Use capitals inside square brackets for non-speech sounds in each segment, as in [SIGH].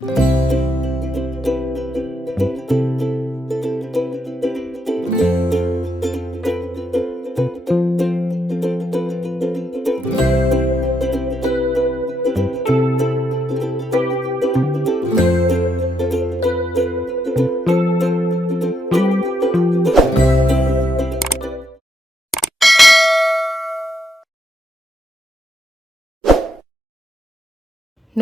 Música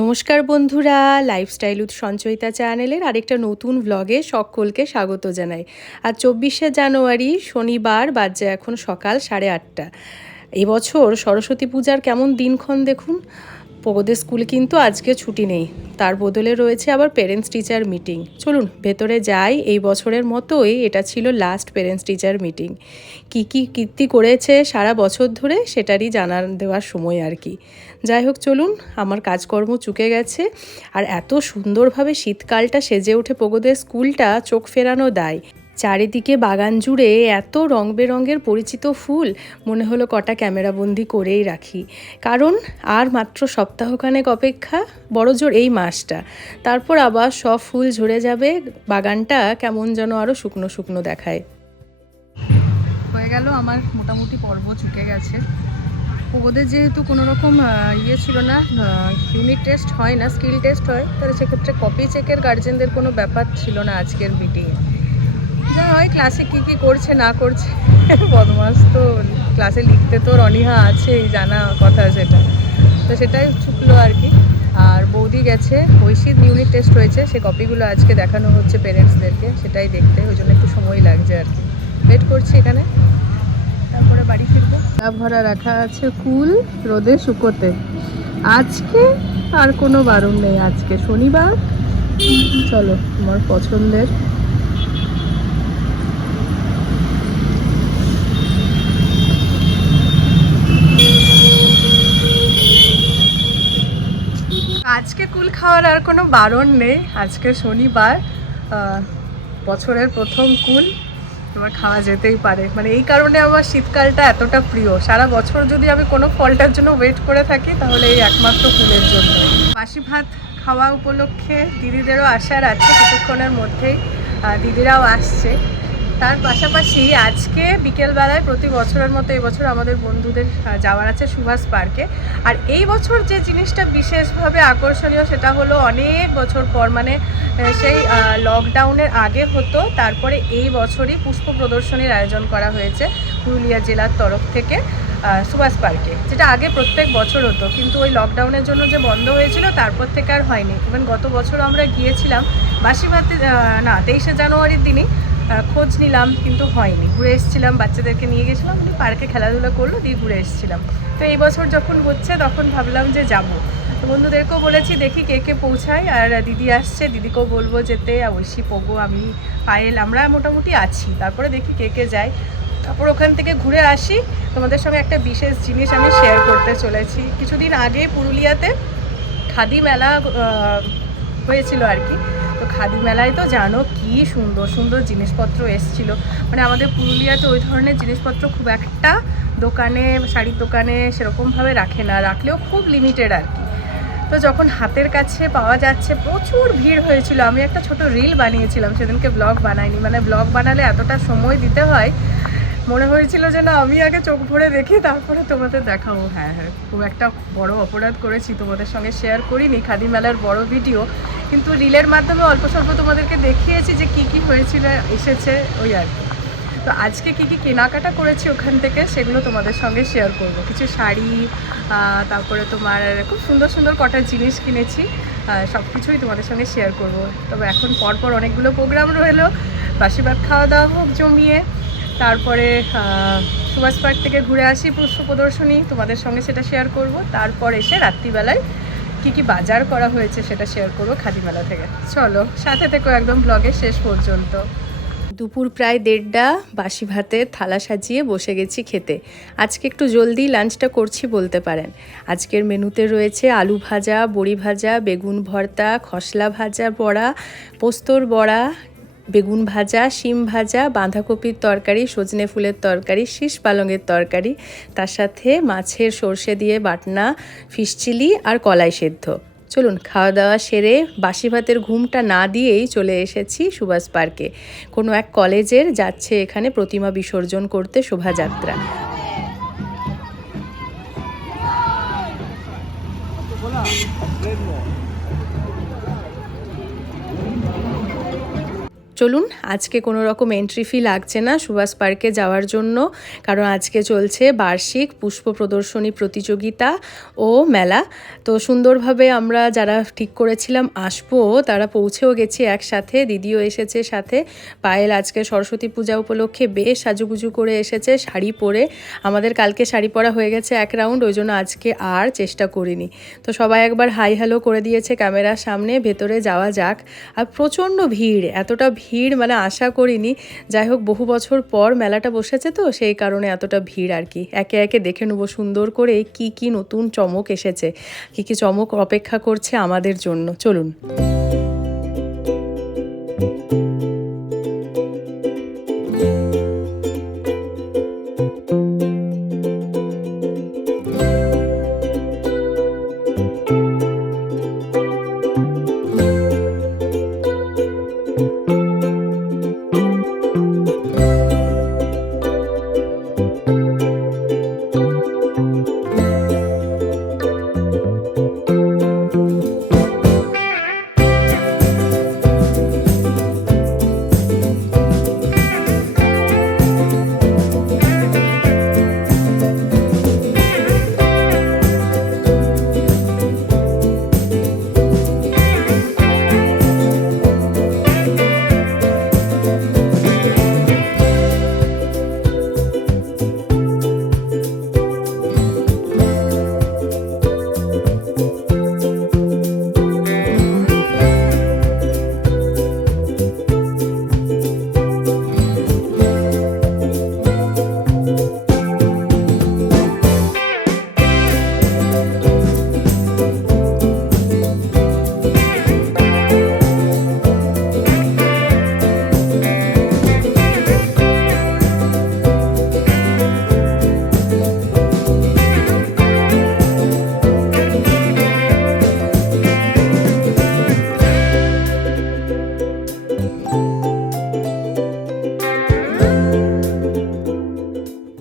নমস্কার বন্ধুরা লাইফস্টাইল উৎ সঞ্চয়িতা চ্যানেলের আরেকটা নতুন ব্লগে সকলকে স্বাগত জানাই। আর চব্বিশে জানুয়ারি, শনিবার বাজে এখন সকাল সাড়ে আটটা। এবছর সরস্বতী পূজার কেমন দিনক্ষণ দেখুন? পগদের স্কুল কিন্তু আজকে ছুটি নেই। তার বদলে রয়েছে আবার পেরেন্টস টিচার মিটিং চলুন, ভেতরে যাই, এই বছরের মতোই এটা ছিল লাস্ট পেরেন্টস টিচার মিটিং কি কি কীর্তি করেছে সারা বছর ধরে সেটারই জানার দেওয়ার সময় আর কি। যাই হোক, চলুন, আমার কাজকর্ম চুকে গেছে। আর এত সুন্দরভাবে শীতকালটা সেজে ওঠে পগদের স্কুলটা চোখ ফেরানো দায়। চারিদিকে বাগান জুড়ে এত রং বেরঙের পরিচিত ফুল, মনে হলো কটা ক্যামেরাবন্দি করেই রাখি। কারণ আর মাত্র সপ্তাহখানেক অপেক্ষা, বড় জোর এই মাসটা। তারপর আবার সব ফুল ঝরে যাবে, বাগানটা কেমন যেন আরও শুকনো শুকনো দেখায়। হয়ে গেল আমার মোটামুটি পর্ব চুকে গেছে। ওদের যেহেতু কোনো রকম ইয়ে ছিল না ইউনিট টেস্ট হয় না স্কিল টেস্ট হয়, তাহলে সেক্ষেত্রে কপি চেকের গার্জেনদের কোনো ব্যাপার ছিল না আজকের মিটিংয়ে যা হয় ক্লাসে কী কী করছে, না করছে? [LAUGHS] বদমাস তো ক্লাসে লিখতে তো অনীহা আছেই জানা কথা সেটা তো সেটাই চুকলো আর কি। আর বৌদি গেছে ঐশীর ইউনিট টেস্ট হয়েছে, সে কপিগুলো আজকে দেখানো হচ্ছে পেরেন্টসদেরকে সেটাই দেখতে, ওই জন্য একটু সময় লাগছে আর কি। ওয়েট করছি এখানে। তারপরে বাড়ি ফিরবো। ভরা রাখা আছে ফুল রোদে শুকোতে। আজকে আর কোনো বারণ নেই, আজকে শনিবার। চলো, তোমার পছন্দের। আজকে কুল খাওয়ার আর কোনো বারণ নেই। আজকে শনিবার বছরের প্রথম কুল। তোমার খাওয়া যেতেই পারে। মানে এই কারণে আমার শীতকালটা এতটা প্রিয়। সারা বছর যদি আমি কোনো ফলটার জন্য ওয়েট করে থাকি, তাহলে এই একমাত্র কুলের জন্য। বাসি ভাত খাওয়া উপলক্ষে দিদিদেরও আসার আছে, কিছুক্ষণের মধ্যেই দিদিরাও আসছে। তার পাশাপাশি আজকে বিকেলবেলায় প্রতি বছরের মতো এবছর আমাদের বন্ধুদের যাওয়ার আছে সুভাষ পার্কে। আর এই বছর যে জিনিসটা বিশেষভাবে আকর্ষণীয় সেটা হলো অনেক বছর পর মানে সেই লকডাউনের আগে হতো, তারপরে এই বছরই পুষ্প প্রদর্শনীর আয়োজন করা হয়েছে পুরুলিয়া জেলার তরফ থেকে সুভাষ পার্কে, যেটা আগে প্রত্যেক বছর হতো। কিন্তু ওই লকডাউনের জন্য যে বন্ধ হয়েছিল, তারপর থেকে আর হয়নি। ইভেন গত বছর আমরা গিয়েছিলাম বাসিভাতে না, তেইশে জানুয়ারির দিনই খোঁজ নিলাম, কিন্তু হয়নি। ঘুরে এসেছিলাম, বাচ্চাদেরকে নিয়ে গেছিলাম, উনি পার্কে খেলাধুলা করল, দিয়ে ঘুরে এসেছিলাম। তো এই বছর যখন হচ্ছে, তখন ভাবলাম যে যাব। তো বন্ধুদেরকেও বলেছি, দেখি কে কে পৌঁছায়, আর দিদি আসছে, দিদিকেও বলব যেতে ঐশী পোগো, আমি পায়েল, আমরা মোটামুটি আছি। তারপরে দেখি কে কে যায়। তারপর ওখান থেকে ঘুরে আসি। তোমাদের সঙ্গে একটা বিশেষ জিনিস আমি শেয়ার করতে চলেছি। কিছুদিন আগে পুরুলিয়াতে খাদি মেলা হয়েছিল আর কি। খাদি মেলায় তো জানো কি সুন্দর সুন্দর জিনিসপত্র এসছিল। মানে আমাদের পুরুলিয়াতে ওই ধরনের জিনিসপত্র খুব একটা দোকানে, শাড়ির দোকানে সেরকমভাবে রাখে না, রাখলেও খুব লিমিটেড আর কি। তো যখন হাতের কাছে পাওয়া যাচ্ছে, প্রচুর ভিড় হয়েছিল। আমি একটা ছোট রিল বানিয়েছিলাম, সেদিনকে ব্লগ বানাইনি। মানে ব্লগ বানালে এতটা সময় দিতে হয়, মনে হয়েছিল যে না, আমি আগে চোখ ভরে দেখি, তারপরে তোমাদের দেখাবো। হ্যাঁ হ্যাঁ খুব একটা বড় অপরাধ করেছি, তোমাদের সঙ্গে শেয়ার করিনি। খাদি মেলার বড় ভিডিও কিন্তু রিলের মাধ্যমে অল্প স্বল্প তোমাদেরকে দেখিয়েছি যে কি কি হয়েছিল, এসেছে, ওই আর কি। তো আজকে কি কি কেনাকাটা করেছি ওখান থেকে সেগুলো তোমাদের সঙ্গে শেয়ার করব। কিছু শাড়ি তারপরে তোমার খুব সুন্দর সুন্দর কটা জিনিস কিনেছি সব কিছুই তোমাদের সঙ্গে শেয়ার করব। তবে এখন পরপর অনেকগুলো প্রোগ্রাম রইল, বাসি ভাত খাওয়া দাওয়া হোক জমিয়ে, তারপরে সুভাষ পার্ক থেকে ঘুরে আসি পুষ্প প্রদর্শনী, তোমাদের সঙ্গে সেটা শেয়ার করব। তারপর এসে রাত্রিবেলায় কি কি বাজার করা হয়েছে সেটা শেয়ার করব খাদি মেলা থেকে। চলো, সাথে থেকে একদম ব্লগের শেষ পর্যন্ত। দুপুর প্রায় দেড়টা, বাসি ভাতে থালা সাজিয়ে বসে গেছি খেতে। আজকে একটু জলদি লাঞ্চটা করছি বলতে পারেন। আজকের মেনুতে রয়েছে আলু ভাজা, বড়ি ভাজা, বেগুন ভর্তা, খসলা ভাজা বড়া, পোস্তর বড়া বেগুন ভাজা, শিম ভাজা, বাঁধাকপির তরকারি, সজনে ফুলের তরকারি, শীষ পালঙের তরকারি, তার সাথে মাছের সর্ষে দিয়ে বাটনা, ফিশ চিলি আর কলাই সেদ্ধ। চলুন খাওয়া দাওয়া সেরে বাসি ভাতের ঘুমটা না দিয়েই চলে এসেছি সুভাষ পার্কে। কোনো এক কলেজের যাচ্ছে এখানে প্রতিমা বিসর্জন করতে শোভাযাত্রা। চলুন, আজকে কোনো রকম এন্ট্রি ফি লাগছে না সুভাষ পার্কে যাওয়ার জন্য, কারণ আজকে চলছে বার্ষিক পুষ্প প্রদর্শনী প্রতিযোগিতা ও মেলা। তো সুন্দরভাবে আমরা যারা ঠিক করেছিলাম আসব, তারা পৌঁছেও গেছি একসাথে, দিদিও এসেছে সাথে। পায়েল আজকে সরস্বতী পূজা উপলক্ষে বেশ সাজুগুজু করে এসেছে, শাড়ি পরে। আমাদের কালকে শাড়ি পরা হয়ে গেছে এক রাউন্ড, ওই জন্য আজকে আর চেষ্টা করিনি। তো সবাই একবার হাই হ্যালো করে দিয়েছে ক্যামেরার সামনে, ভেতরে যাওয়া যাক। আর প্রচণ্ড ভিড়, এতটা ভিড় মানে আশা করিনি। যাই হোক, বহু বছর পর মেলাটা বসেছে তো, সেই কারণে এতটা ভিড় আর কি। একে একে দেখে নেব সুন্দর করে কি কি নতুন চমক এসেছে, কি কি চমক অপেক্ষা করছে আমাদের জন্য। চলুন।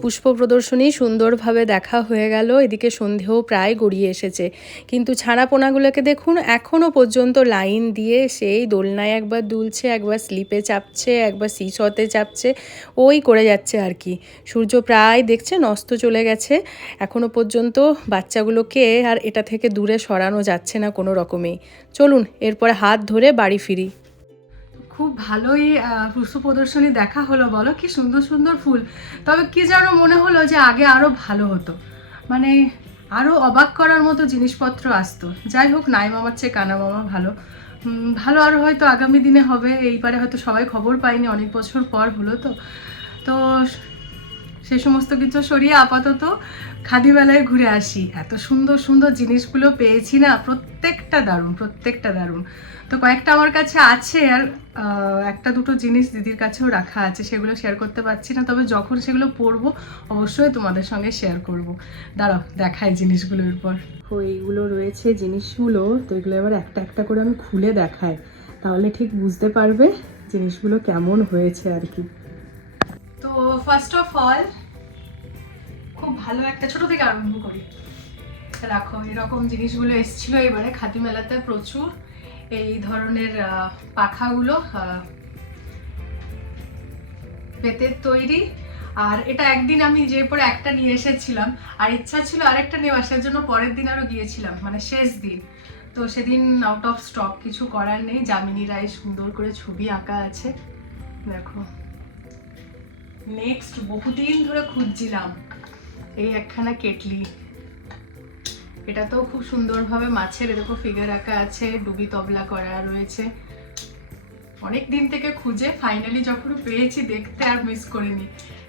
পুষ্প প্রদর্শনী সুন্দরভাবে দেখা হয়ে গেল। এদিকে সন্ধেও প্রায় গড়িয়ে এসেছে। কিন্তু ছানাপোনাগুলোকে দেখুন এখনও পর্যন্ত লাইন দিয়ে সেই দোলনায় একবার দুলছে, একবার স্লিপে চাপছে, একবার সিসতে চাপছে, ওই করে যাচ্ছে আর কি। সূর্য প্রায় দেখছেন অস্ত চলে গেছে। এখনও পর্যন্ত বাচ্চাগুলোকে আর এটা থেকে দূরে সরানো যাচ্ছে না কোনো রকমেই। চলুন, এরপরে হাত ধরে বাড়ি ফিরি। খুব ভালোই পুষ্প প্রদর্শনী দেখা হলো, বলো কি সুন্দর সুন্দর ফুল। তবে কি যেন মনে হলো যে আগে আরও ভালো হতো। মানে আরও অবাক করার মতো জিনিসপত্র আসতো। যাই হোক, নাই মামার চেয়ে কানা মামা ভালো। ভালো আরও হয়তো আগামী দিনে হবে। এইবারে হয়তো সবাই খবর পায়নি, অনেক বছর পর হলো তো। তো সে সমস্ত কিছু সরিয়ে আপাতত খাদিমেলায় ঘুরে আসি। এত সুন্দর সুন্দর জিনিসগুলো পেয়েছি না প্রত্যেকটা দারুণ প্রত্যেকটা দারুণ। তো কয়েকটা আমার কাছে আছে আর একটা দুটো জিনিস দিদির কাছেও রাখা আছে সেগুলো শেয়ার করতে পারছি না। তবে যখন সেগুলো পরবো অবশ্যই তোমাদের সঙ্গে শেয়ার করব। দাঁড়াও দেখাই জিনিসগুলো এরপর ও এইগুলো রয়েছে জিনিসগুলো তো এগুলো এবার একটা একটা করে আমি খুলে দেখাই। তাহলে ঠিক বুঝতে পারবে জিনিসগুলো কেমন হয়েছে আর কি। তো ফার্স্ট অফ অল খুব ভালো একটা ছোট থেকে আরম্ভ করি। রাখো, এরকম জিনিসগুলো এসেছিল এবারে। খাদি মেলাতে প্রচুর। এই ধরনের পাখাগুলো বেতের তৈরি। আর এটা একদিন আমি যে পরে একটা নিয়ে এসেছিলাম। আর ইচ্ছা ছিল আরেকটা নিয়ে আসার জন্য পরের দিন আরও গিয়েছিলাম মানে শেষ দিন। তো সেদিন আউট অফ স্টক কিছু করার নেই। যামিনী রায় সুন্দর করে ছবি আঁকা আছে। দেখো। নেক্সট বহুদিন ধরে খুঁজছিলাম। এই একখানা কেটলি। এটাতেও খুব সুন্দরভাবে মাছের এরকম ফিগার আঁকা আছে, ডুবি তবলা করা রয়েছে। অনেক দিন থেকে খুঁজে ফাইনালি যখন পেয়েছি দেখতে আর মিস করিনি।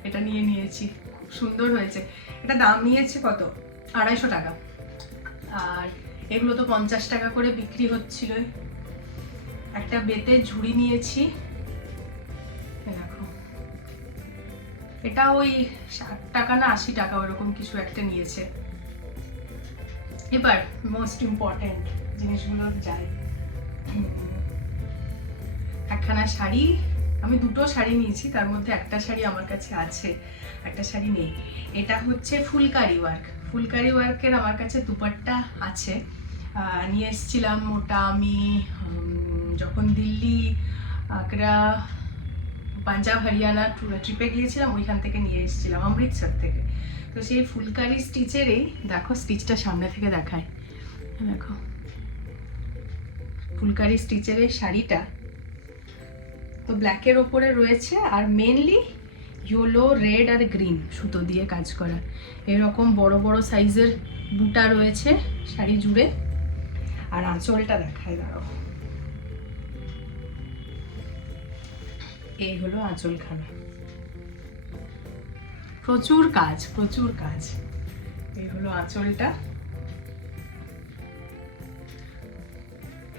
এটা নিয়ে নিয়েছি, খুব সুন্দর হয়েছে। এটা দাম নিয়েছে কত? আড়াইশো টাকা। আর এগুলো তো পঞ্চাশ টাকা করে বিক্রি হচ্ছিল একটা বেতের ঝুড়ি নিয়েছি এটা ওই ষাট টাকা না আশি টাকা ওরকম কিছু একটা নিয়েছে। এবার মোস্ট ইম্পর্ট্যান্ট জিনিসগুলো যায় একখানা শাড়ি, আমি দুটো শাড়ি নিয়েছি, তার মধ্যে একটা শাড়ি আমার কাছে আছে, একটা শাড়ি নেই। এটা হচ্ছে ফুলকারি ওয়ার্ক ফুলকারি ওয়ার্কের আমার কাছে দুপাট্টা আছে। নিয়ে এসেছিলাম ওটা আমি যখন দিল্লি, আগ্রা পাঞ্জাব, হরিয়ানা ট্রিপে গিয়েছিলাম, ওইখান থেকে নিয়ে এসেছিলাম অমৃতসর থেকে। তো সেই ফুলকারি স্টিচেরই, দেখো স্টিচটা সামনে থেকে দেখায়। দেখো। ফুলকারি স্টিচের এই শাড়িটা তো ব্ল্যাকের ওপরে রয়েছে আর মেনলি ইয়েলো রেড আর গ্রিন সুতো দিয়ে কাজ করা। এরকম বড় বড় সাইজের বুটা রয়েছে শাড়ি জুড়ে। আর আঁচলটা দেখায়, দাঁড়াও। এই হলো আঁচলখানা প্রচুর কাজ প্রচুর কাজ। এই হলো আঁচলটা।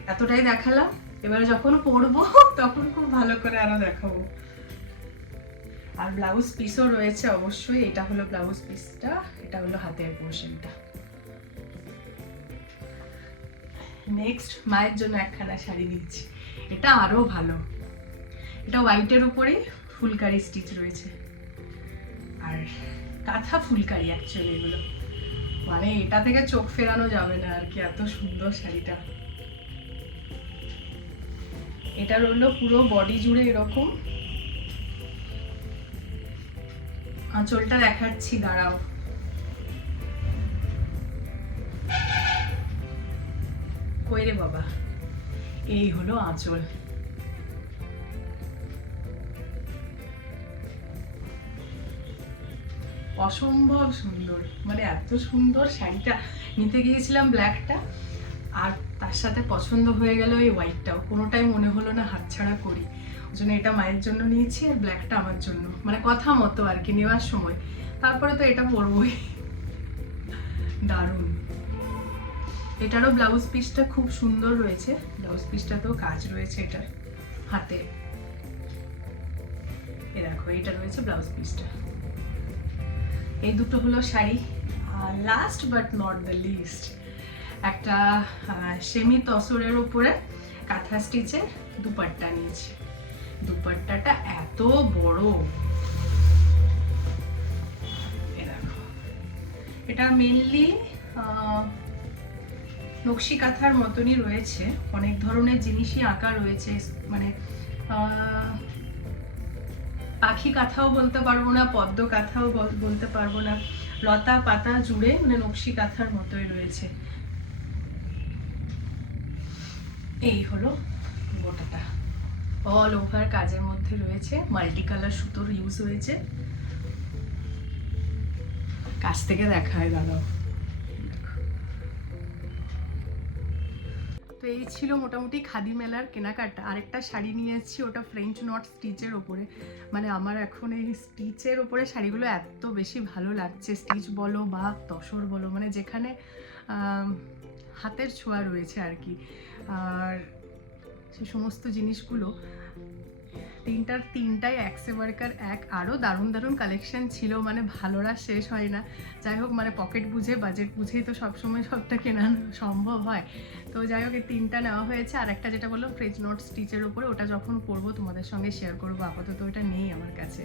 এতটাই দেখালাম। এবার যখন পরবো, তখন খুব ভালো করে আরও দেখাবো। আর ব্লাউজ পিসও রয়েছে অবশ্যই। এটা হলো ব্লাউজ পিসটা এটা হলো হাতের পোর্শনটা নেক্সট মায়ের জন্য একখানা শাড়ি নিচ্ছি এটা আরও ভালো। এটা হোয়াইটের উপরে ফুলকারি স্টিচ রয়েছে। আর কাঁথা ফুলকারি অ্যাকচুয়ালি এগুলো। মানে এটা থেকে চোখ ফেরানো যাবে না আর কি, এত সুন্দর শাড়িটা। এটা রইল পুরো বডি জুড়ে এরকম। আঁচলটা দেখাচ্ছি, দাঁড়াও। কই রে বাবা? এই হলো আঁচল। অসম্ভব সুন্দর। মানে এত সুন্দর শাড়িটা। নিতে গিয়েছিলাম ব্ল্যাকটা আর তার সাথে পছন্দ হয়ে গেল এই হোয়াইটটাও কোনোটাই মনে হলো না হাতছাড়া করি। ওই জন্য এটা মায়ের জন্য নিয়েছি, আর ব্ল্যাকটা আমার জন্য। মানে কথা মতো আর কি, নেওয়ার সময়। তারপরে তো এটা পরবই। দারুণ। এটারও ব্লাউজ পিসটা খুব সুন্দর রয়েছে। ব্লাউজ পিসটাতেও কাজ রয়েছে এটার হাতে। এ দেখো এটা রয়েছে ব্লাউজ পিসটা এই দুটো হলো sari last but not the least একটা সেমি তসরের উপরে কাঁথা স্টিচের দুপাট্টা নিয়েছি। দুপাট্টাটা এত বড়। এটা মেনলি নকশি কাঁথার মতনই রয়েছে। অনেক ধরনের জিনিসই আঁকা রয়েছে। মানে পাখি কাঁথাও বলতে পারব না, পদ্ম কাঁথাও বলতে পারব না। লতা পাতা জুড়ে মানে নকশি কাঁথার মতোই রয়েছে। এই হলো গোটাটা। অল ওভার কাজের মধ্যে রয়েছে মাল্টি কালার সুতোর ইউজ হয়েছে। কাছ থেকে দেখায় দাঁড়াও তো এই ছিল মোটামুটি খাদি মেলার কেনাকাটা। আরেকটা শাড়ি নিয়ে এসেছি, ওটা ফ্রেঞ্চ নট স্টিচের ওপরে। মানে আমার এখন এই স্টিচের ওপরে শাড়িগুলো এত বেশি ভালো লাগছে। স্টিচ বলো বা তসর বলো মানে যেখানে হাতের ছোঁয়া রয়েছে আর কি। আর সে সমস্ত জিনিসগুলো, তিনটার তিনটাই এক সে ওয়ার্কার এক। আরও দারুণ দারুণ কালেকশন ছিল মানে ভালোরা শেষ হয় না। যাই হোক মানে পকেট বুঝে বাজেট বুঝেই তো সবসময় সবটা কেনা সম্ভব হয়। তো যাই হোক, এই তিনটা নেওয়া হয়েছে। আর একটা যেটা বললাম ফ্রেজ নোট স্টিচের উপরে, ওটা যখন পরবো তোমাদের সঙ্গে শেয়ার করব। আপাতত ওটা নেই আমার কাছে।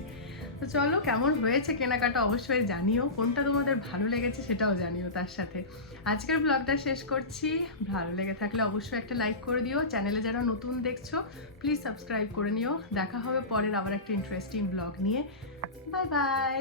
তো চলো, কেমন হয়েছে কেনাকাটা অবশ্যই জানিও। কোনটা তোমাদের ভালো লেগেছে সেটাও জানিও তার সাথে। আজকের ব্লগটা শেষ করছি। ভালো লেগে থাকলে অবশ্যই একটা লাইক করে দিও। চ্যানেলে যারা নতুন দেখছ প্লিজ সাবস্ক্রাইব করে নিও। দেখা হবে পরের আবার একটা ইন্টারেস্টিং ব্লগ নিয়ে। Bye bye